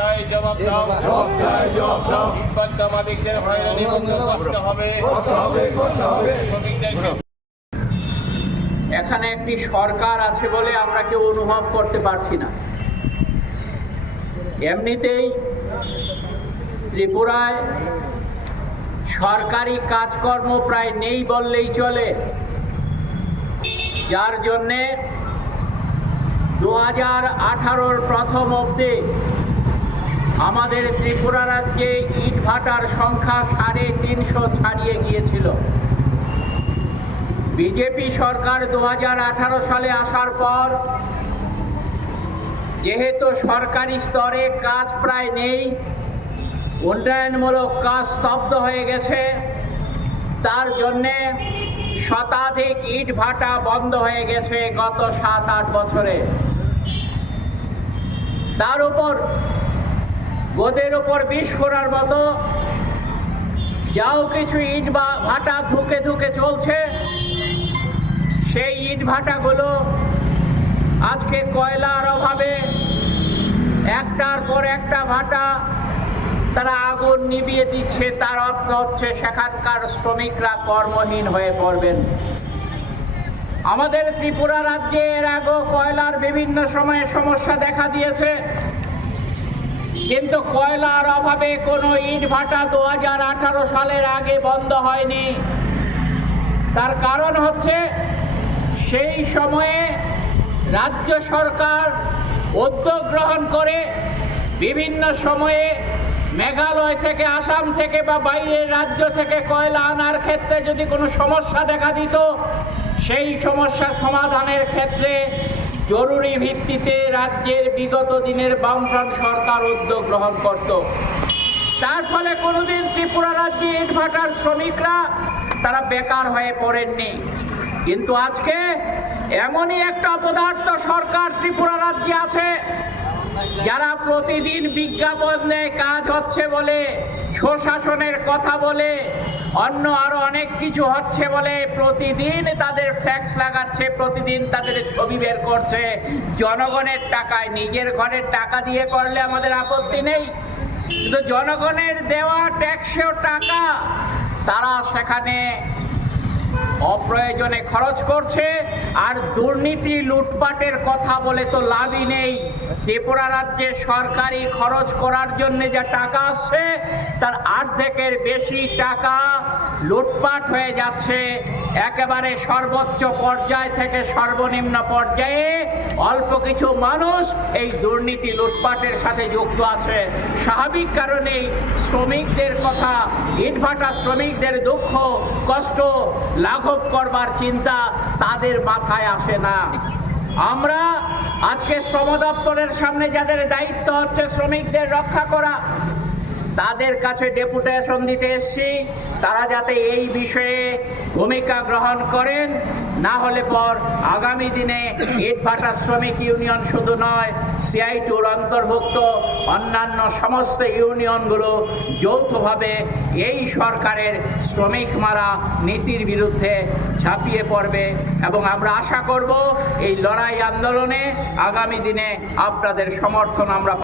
চাই, জবাব দাও। ইটভাটা মালিকদের হয়রানি বন্ধ করতে হবে। শ্রমিকদেরকে এখানে একটি সরকার আছে বলে আমরা কেউ অনুভব করতে পারছি না। এমনিতেই ত্রিপুরায় সরকারি কাজকর্ম প্রায় নেই বললেই চলে, যার জন্যে 2018-র প্রথম অবধি আমাদের ত্রিপুরা রাজ্যে ইটভাটার সংখ্যা 350 ছাড়িয়ে গিয়েছিল। বিজেপি সরকার 2018 সালে আসার পর যেহেতু সরকারি স্তরে কাজ প্রায় নেই, উন্নয়নমূলক কাজ স্তব্ধ হয়ে গেছে, তার জন্যে শতাধিক ইটভাটা বন্ধ হয়ে গেছে গত 7-8 বছরে। তার উপর গোদের উপর বিষ ফোঁড়ার মতো যাও কিছু ইট ভাটা ধুকে ধুকে চলছে। সেই ইট ভাটাগুলো আজকে কয়লার অভাবে একটার পর একটা ভাটা তারা আগুন নিভিয়ে দিচ্ছে। তার অর্থ হচ্ছে সেখানকার শ্রমিকরা কর্মহীন হয়ে পড়বেন। আমাদের ত্রিপুরা রাজ্যে এর আগেও কয়লার বিভিন্ন সময়ে সমস্যা দেখা দিয়েছে, কিন্তু কয়লার অভাবে কোনো ইট ভাটা 2018 সালের আগে বন্ধ হয়নি। তার কারণ হচ্ছে সেই সময়ে রাজ্য সরকার উদ্যোগ গ্রহণ করে বিভিন্ন সময়ে মেঘালয় থেকে, আসাম থেকে বা বাইরের রাজ্য থেকে কয়লা আনার ক্ষেত্রে যদি কোনো সমস্যা দেখা দিত, সেই সমস্যা সমাধানের ক্ষেত্রে জরুরি ভিত্তিতে রাজ্যের বিগত দিনের বামফ্রন্ট সরকার উদ্যোগ গ্রহণ করত। তার ফলে কোনোদিন ত্রিপুরা রাজ্যে ইটভাটার শ্রমিকরা তারা বেকার হয়ে পড়েননি। কিন্তু আজকে এমনই একটা অপদার্থ সরকার ত্রিপুরা রাজ্যে আছে, যারা প্রতিদিন বিজ্ঞাপন দেয় কাজ হচ্ছে বলে, সুশাসনের কথা বলে, অন্য আরো অনেক কিছু হচ্ছে বলে প্রতিদিন তাদের ফ্ল্যাক্স লাগাচ্ছে, প্রতিদিন তাদের ছবি বের করছে। জনগণের টাকায়, নিজের ঘরের টাকা দিয়ে করলে আমাদের আপত্তি নেই, কিন্তু জনগণের দেওয়া ট্যাক্সের টাকা তারা সেখানে অপ্রয়োজনে খরচ করছে। আর দুর্নীতি লুটপাটের কথা বলে তো লাভই নেই। ত্রিপুরা রাজ্যে সরকারি খরচ করার জন্য যা টাকা আসছে তার অর্ধেকের বেশি টাকা লুটপাট হয়ে যাচ্ছে। একেবারে সর্বোচ্চ পর্যায় থেকে সর্বনিম্ন পর্যায়ে অল্প কিছু মানুষ এই দুর্নীতি লুটপাটের সাথে যুক্ত আছে। স্বাভাবিক কারণেই শ্রমিকদের কথা, ইটভাটা শ্রমিকদের দুঃখ কষ্ট লাঘব করবার চিন্তা তাদের মাথায় আসে না। আমরা আজকে শ্রম দপ্তরের সামনে যাদের দায়িত্ব হচ্ছে শ্রমিকদের রক্ষা করা, তাদের কাছে ডেপুটেশন দিতে এসেছি, তারা যাতে এই বিষয়ে ভূমিকা গ্রহণ করেন। না হলে পর আগামী দিনে ইটভাটা শ্রমিক ইউনিয়ন শুধু নয়, CI2-র অন্তর্ভুক্ত অন্যান্য সমস্ত ইউনিয়নগুলো যৌথভাবে এই সরকারের শ্রমিক মারা নীতির বিরুদ্ধে ঝাঁপিয়ে পড়বে। এবং আমরা আশা করব এই লড়াই আন্দোলনে আগামী দিনে আপনাদের সমর্থন আমরা